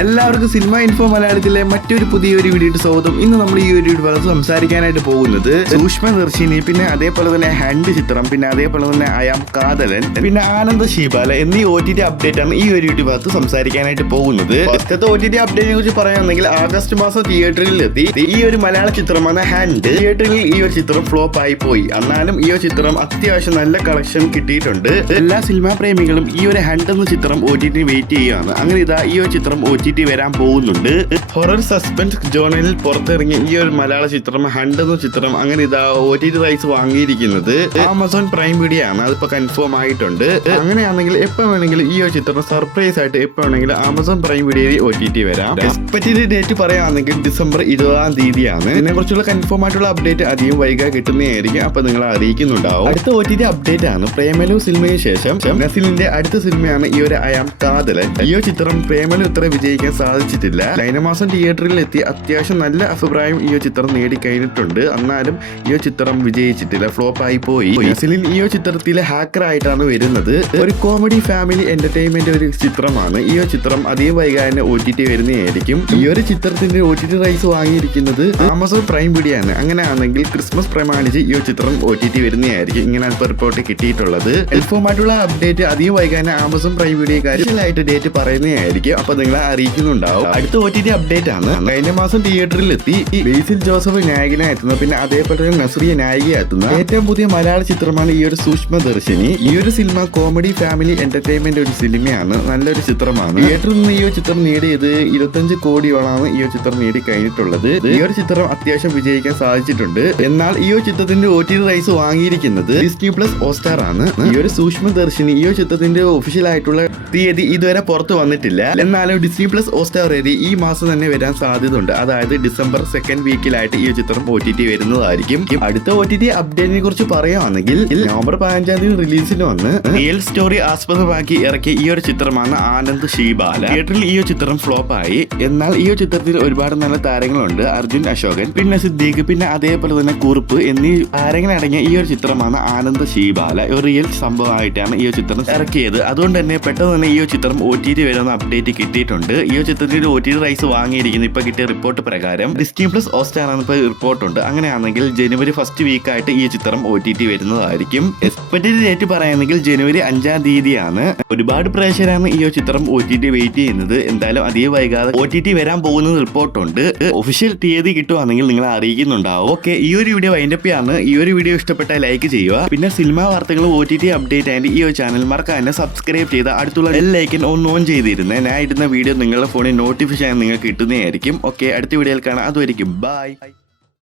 എല്ലാവർക്കും cinema info മലയാളത്തിലെ മറ്റൊരു പുതിയൊരു വീഡിയോ സ്വാഗതം. ഇന്ന് നമ്മൾ ഈ ഒരു വീഡിയോ സംസാരിക്കാനായിട്ട് പോകുന്നത് സൂക്ഷ്മദർശിനി, പിന്നെ അതേപോലെ തന്നെ ഹണ്ട് ചിത്രം, പിന്നെ അതേപോലെ തന്നെ അയാം കാതലൻ, പിന്നെ ആനന്ദ ശീബാല എന്നീ OTT അപ്ഡേറ്റ് ആണ് ഈ ഒരു വീഡിയോ ഭാഗത്ത് സംസാരിക്കാനായിട്ട് പോകുന്നത്. ഫസ്റ്റത്തെ OTT അപ്ഡേറ്റിനെ കുറിച്ച് പറയുകയാണെങ്കിൽ ആഗസ്റ്റ് മാസം തിയേറ്ററിൽ എത്തി ഈ ഒരു മലയാള ചിത്രമാണ് ഹണ്ട്. തിയേറ്ററിൽ ഈ ഒരു ചിത്രം ഫ്ലോപ്പ് ആയി പോയി. എന്നാലും ഈ ഒരു ചിത്രം അത്യാവശ്യം നല്ല കളക്ഷൻ കിട്ടിയിട്ടുണ്ട്. എല്ലാ സിനിമാ പ്രേമികളും ഈ ഒരു ഹണ്ട് എന്ന ചിത്രം OTT വെയിറ്റ് ചെയ്യുകയാണ്. അങ്ങനെ ഇതാ ഈ ഒരു ചിത്രം OTT വരാൻ പോകുന്നുണ്ട്. ഹൊറർ സസ്പെൻസ് ജോണലിൽ പുറത്തിറങ്ങിയ ഈ ഒരു മലയാള ചിത്രം ഹണ്ട് എന്ന ചിത്രം അങ്ങനെ ഇതാ OTT റൈറ്റ്സ് വാങ്ങിയിരിക്കുന്നത് ആമസോൺ പ്രൈം വീഡിയോ ആണ്. അതിപ്പോ കൺഫേം ആയിട്ടുണ്ട്. അങ്ങനെയാണെങ്കിൽ എപ്പോ വേണമെങ്കിലും ഈ ഒരു ചിത്രം സർപ്രൈസ് ആയിട്ട് എപ്പോ വേണമെങ്കിലും ആമസോൺ പ്രൈം വീഡിയോയിൽ OTT വരാം. എക്സ്പെക്റ്റഡ് ഡേറ്റ് പറയുകയാണെങ്കിൽ ഡിസംബർ 20-ാം തീയതിയാണ്. ഇതിനെ കുറിച്ചുള്ള കൺഫേം ആയിട്ടുള്ള അപ്ഡേറ്റ് അധികം വൈകാതെ കിട്ടുന്നതായിരിക്കും. അപ്പൊ നിങ്ങൾ അറിയിക്കുന്നുണ്ടാവും. അടുത്ത OTT അപ്ഡേറ്റ് ആണ് പ്രേമലു സിനിമയ്ക്ക് ശേഷം നസിലിന്റെ അടുത്ത സിനിമയാണ് ഈ ഒരു അയാം കാതലൻ. ഈ ഒരു ചിത്രം പ്രേമലു ഇത്ര വിജയിക്കാൻ സാധിച്ചിട്ടില്ല. കഴിഞ്ഞ മാസം തിയേറ്ററിൽ എത്തി അത്യാവശ്യം നല്ല അഭിപ്രായം ഈ ഒരു ചിത്രം നേടിക്കഴിഞ്ഞിട്ടുണ്ട്. എന്നാലും ഈ ഒരു ചിത്രം വിജയിച്ചിട്ടില്ല, ഫ്ലോപ്പ് ആയി പോയി. നസിലിൻ ഈ ഒരു ചിത്രത്തിലെ ഹാക്കർ ആയിട്ടാണ് വരുന്നത്. ഒരു കോമഡി ഫാമിലി എന്റർടൈൻമെന്റ് ഒരു ചിത്രമാണ്. ഈ ഒരു ചിത്രം അധികം വൈകാതെ OTT വരുന്നതായിരിക്കും. ഈ ഒരു ചിത്രത്തിന്റെ OTT റൈറ്റ്സ് വാങ്ങിയിരിക്കുന്നത് ആമസോൺ പ്രൈം വീഡിയോ ആണ്. അങ്ങനെയാണെങ്കിൽ ക്രിസ്മസ് പ്രമാണിച്ച് ഈ ഒരു ചിത്രം OTT വരുന്നതായിരിക്കും. ഇങ്ങനെയാണ് ഇപ്പോൾ റിപ്പോർട്ട് കിട്ടിയിട്ടുള്ളത്. എൽഫോമായിട്ടുള്ള അപ്ഡേറ്റ് അധികം വൈകാതെ ആമസോൺ പ്രൈം വീഡിയോക്കാരിലായിട്ട് ഡേറ്റ് പറയുന്നതായിരിക്കും. അപ്പൊ നിങ്ങളെ അറിയിക്കുന്നുണ്ടാവും. അടുത്ത OTT അപ്ഡേറ്റ് ആണ് കഴിഞ്ഞ മാസം തിയേറ്ററിൽ എത്തി ബേസിൽ ജോസഫ് നായകനായി എത്തുന്ന, പിന്നെ അതേപോലെ തന്നെ നസ്രിയ നായികയായി എത്തുന്ന ഏറ്റവും പുതിയ മലയാള ചിത്രമാണ് ഈ ഒരു സൂക്ഷ്മദർശിനി. ഈ ഒരു സിനിമ കോമഡി ഫാമിലി എന്റർടൈൻമെന്റ് ഒരു സിനിമയാണ്. നല്ലൊരു ചിത്രമാണ്. തിയേറ്ററിൽ നിന്ന് ഈ ഒരു ചിത്രം നേടിയത് 25 കോടിയോളാണ് ഈ ഒരു ചിത്രം നേടി കഴിഞ്ഞിട്ടുള്ളത്. ഈ ഒരു ചിത്രം അത്യാവശ്യം വിജയിക്കാൻ സാധിച്ചിട്ടുണ്ട്. എന്നാൽ ഈ ഒരു ചിത്രത്തിന്റെ OTT റൈറ്റ്സ് വാങ്ങിയിരിക്കുന്നത് ഡിസ്നി പ്ലസ് ഹോട്ട്സ്റ്റാർ ആണ്. ഈ ഒരു സൂക്ഷ്മദർശിനി ഈ ഒരു ചിത്രത്തിന്റെ ഒഫീഷ്യൽ ആയിട്ടുള്ള തീയതി ഇതുവരെ പുറത്തു വന്നിട്ടില്ല. എന്നാലും ഡിസ്നി പ്ലസ് ഹോട്ട്സ്റ്റാർ വരെ ഈ മാസം തന്നെ വരാൻ സാധ്യതയുണ്ട്. അതായത് ഡിസംബർ 2nd വീക്കിലായിട്ട് ഈ ചിത്രം OTT വരുന്നതായിരിക്കും. അടുത്ത OTT അപ്ഡേറ്റിനെ കുറിച്ച് പറയുകയാണെങ്കിൽ നവംബർ 15-ാം തീയതി റിലീസിന് വന്ന് റിയൽ സ്റ്റോറി ആസ്പദമാക്കി ഇറക്കിയ ഈ ഒരു ചിത്രമാണ് ആനന്ദ് ശീബാല. തിയേറ്ററിൽ ഈ ഒരു ചിത്രം ഫ്ലോപ്പ് ആയി. എന്നാൽ ഈ ഒരു ചിത്രത്തിൽ ഒരുപാട് നല്ല താരങ്ങളുണ്ട്. അർജുൻ അശോകൻ, പിന്നെ സിദ്ദീഖ്, പിന്നെ അതേപോലെ തന്നെ കുറുപ്പ് എന്നീ താരങ്ങളടങ്ങിയ ഈ ഒരു ചിത്രമാണ് ആനന്ദ് ശീബാല. ഒരു റിയൽ സംഭവമായിട്ടാണ് ഈ ഒരു ചിത്രം ഇറക്കിയത്. അതുകൊണ്ട് തന്നെ പെട്ടെന്ന് തന്നെ ഈ ഒരു ചിത്രം OTT വരുന്ന അപ്ഡേറ്റ് കിട്ടിയിട്ടുണ്ട്. ഈ ഒരു ചിത്രത്തിന്റെ OTT റൈറ്റ്സ് വാങ്ങിയിരിക്കുന്നത് ഇപ്പൊ കിട്ടിയ റിപ്പോർട്ട് പ്രകാരം ഡിസ്നി പ്ലസ് ഹോട്ട്സ്റ്റാർ ആണ് ഇപ്പൊ റിപ്പോർട്ടുണ്ട്. അങ്ങനെയാണെങ്കിൽ ജനുവരി 1st വീക്കായിട്ട് ഈ ചിത്രം OTT വരുന്നതായിരിക്കും. എക്സ്പെക്റ്റഡ് ഡേറ്റ് പറയുകയാണെങ്കിൽ ജനുവരി 5-ാം തീയതിയാണ്. ഒരുപാട് പ്രേക്ഷകരാണ് ഈ ഒരു ചിത്രം OTT വെയിറ്റ് ചെയ്യുന്നത്. എന്തായാലും അധികം വൈകാതെ OTT വരാൻ പോകുന്ന റിപ്പോർട്ടുണ്ട്. ഒഫീഷ്യൽ തീയതി കിട്ടുവാണെങ്കിൽ നിങ്ങളെ അറിയിക്കുന്നുണ്ടാവും. ഓക്കെ, ഈ ഒരു വീഡിയോ വൈൻഡപ്പാണ്. ഈ ഒരു വീഡിയോ ഇഷ്ടപ്പെട്ടാൽ ലൈക്ക് ചെയ്യുക. പിന്നെ സിനിമാ വാർത്തകളും OTT അപ്ഡേറ്റ് ആൻഡ് ഈ ഒരു ചാനൽ മറക്കാതെ സബ്സ്ക്രൈബ് ചെയ്ത് അടുത്തുള്ള ബെൽ ഐക്കൺ ഓൺ ചെയ്തിരുന്നേ. ഞാൻ ഇടുന്ന വീഡിയോ നിങ്ങളുടെ ഫോണിൽ നോട്ടിഫിക്കേഷൻ നിങ്ങൾക്ക് കിട്ടുന്നതായിരിക്കും. ഓക്കെ, അടുത്ത വീഡിയോയിൽ കാണാം. അതുവരെയും ബൈ.